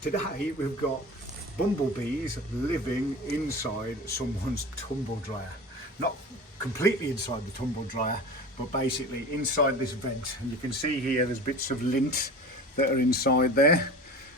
Today we've got bumblebees living inside someone's tumble dryer. Not completely inside the tumble dryer, but basically inside this vent. And you can see here there's bits of lint that are inside there.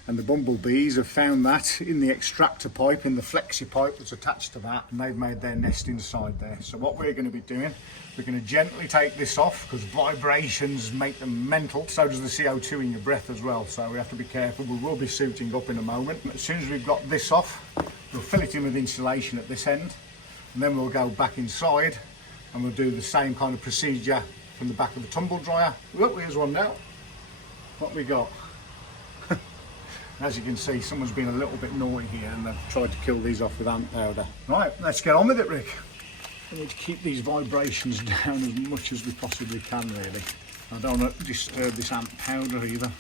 And the bumblebees have found that in the extractor pipe, in the flexi pipe that's attached to that, and they've made their nest inside there. So what we're going to be doing, we're going to gently take this off because vibrations make them mental. So does the CO2 in your breath as well. So we have to be careful. We will be suiting up in a moment. As soon as we've got this off, we'll fill it in with insulation at this end, and then we'll go back inside and we'll do the same kind of procedure from the back of the tumble dryer. Look, here's one now. What we got? As you can see, someone's been a little bit naughty here and they've tried to kill these off with ant powder. Right, let's get on with it, Rick. We need to keep these vibrations down as much as we possibly can, really. I don't want to disturb this ant powder either.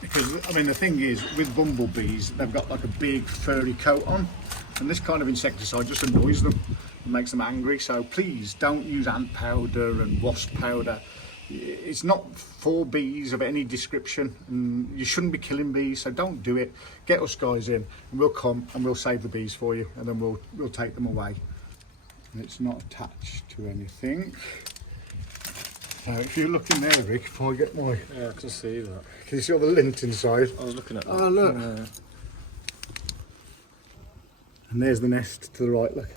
Because, I mean, the thing is, with bumblebees, they've got like a big furry coat on, and this kind of insecticide just annoys them and makes them angry. So please don't use ant powder and wasp powder. It's not for bees of any description, and you shouldn't be killing bees, so don't do it. Get us guys in and we'll come and we'll save the bees for you, and then we'll take them away. And it's not attached to anything. So if you look in there, Rick, if I get my... Yeah, I can see that. Can you see all the lint inside? I was looking at that. Oh, look. Yeah. And there's the nest to the right, look.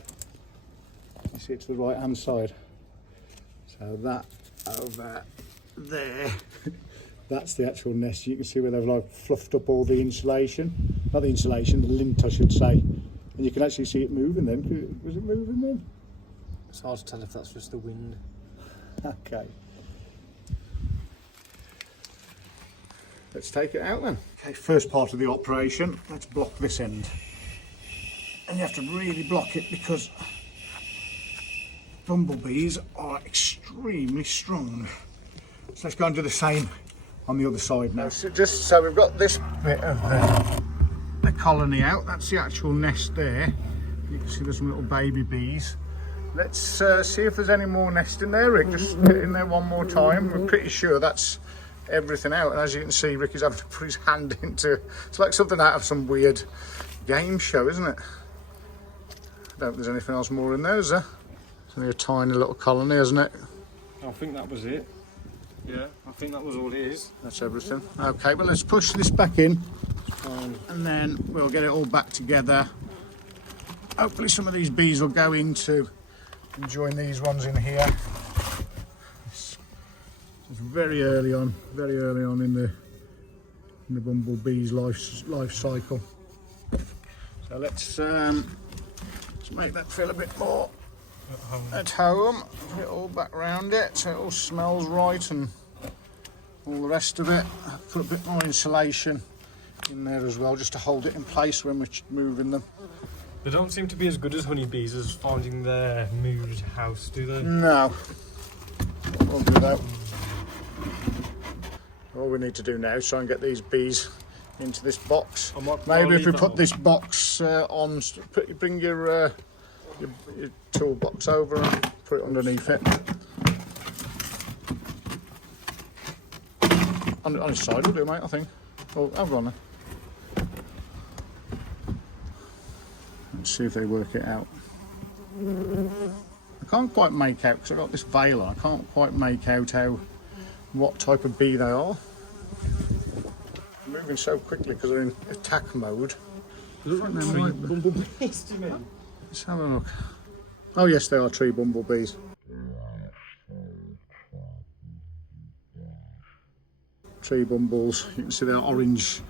You see it to the right hand side. So that over there, that's the actual nest. You can see where they've like fluffed up all the insulation, not the insulation, the lint I should say, and you can actually see it moving then. Was it moving then? It's hard to tell if that's just the wind. Okay, let's take it out then. Okay, first part of the operation, let's block this end, and you have to really block it because bumblebees are extremely strong. So let's go and do the same on the other side now. So we've got this bit of the colony out. That's the actual nest there. You can see there's some little baby bees. Let's see if there's any more nest in there, Rick. Just get in there one more time. We're pretty sure that's everything out. And as you can see, Rick is having to put his hand into, it's like something out of some weird game show, isn't it? I don't think there's anything else more in there, is there? Only a tiny little colony, isn't it? I think that was it. Yeah, I think that was all it is. That's everything. Okay, well let's push this back in and then we'll get it all back together. Hopefully some of these bees will go into and join these ones in here. It's very early on in the bumblebee's life cycle. So let's make that feel a bit more at home. Put it all back round it so it all smells right and all the rest of it. Put a bit more insulation in there as well, just to hold it in place when we're moving them. They don't seem to be as good as honeybees as finding their moved house, do they? No. We'll do that. All we need to do now is try and get these bees into this box. Maybe if we put this box on, bring your toolbox over and put it underneath it. On its side will do, mate, I think. Oh, I've gone there. Let's see if they work it out. I can't quite make out, because I've got this veil on, I can't quite make out what type of bee they are. They're moving so quickly because they're in attack mode. Bumblebees to me. Let's have a look. Oh yes, they are tree bumblebees. Tree bumbles. You can see their orange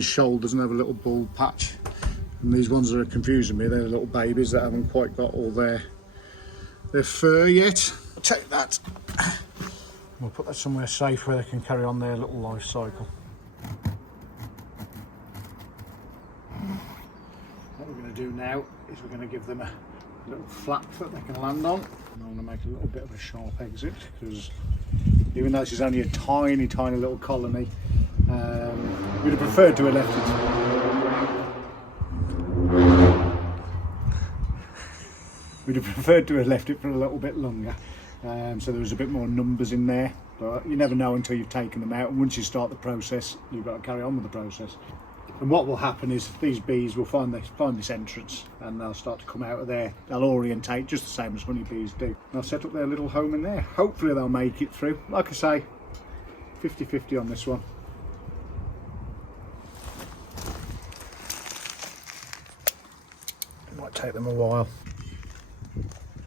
shoulders and have a little bald patch. And these ones that are confusing me, they're little babies that haven't quite got all their fur yet. I'll take that. We'll put that somewhere safe where they can carry on their little life cycle. What we're going to do now is we're going to give them a little flap that they can land on. And I want to make a little bit of a sharp exit because even though this is only a tiny little colony, we'd have preferred to have left it. We'd have preferred to have left it for a little bit longer. so there was a bit more numbers in there, but you never know until you've taken them out, and once you start the process you've got to carry on with the process. And what will happen is these bees will find this entrance, and they'll start to come out of there. They'll orientate just the same as honeybees do. They'll set up their little home in there. Hopefully they'll make it through. Like I say, 50-50 on this one. It might take them a while.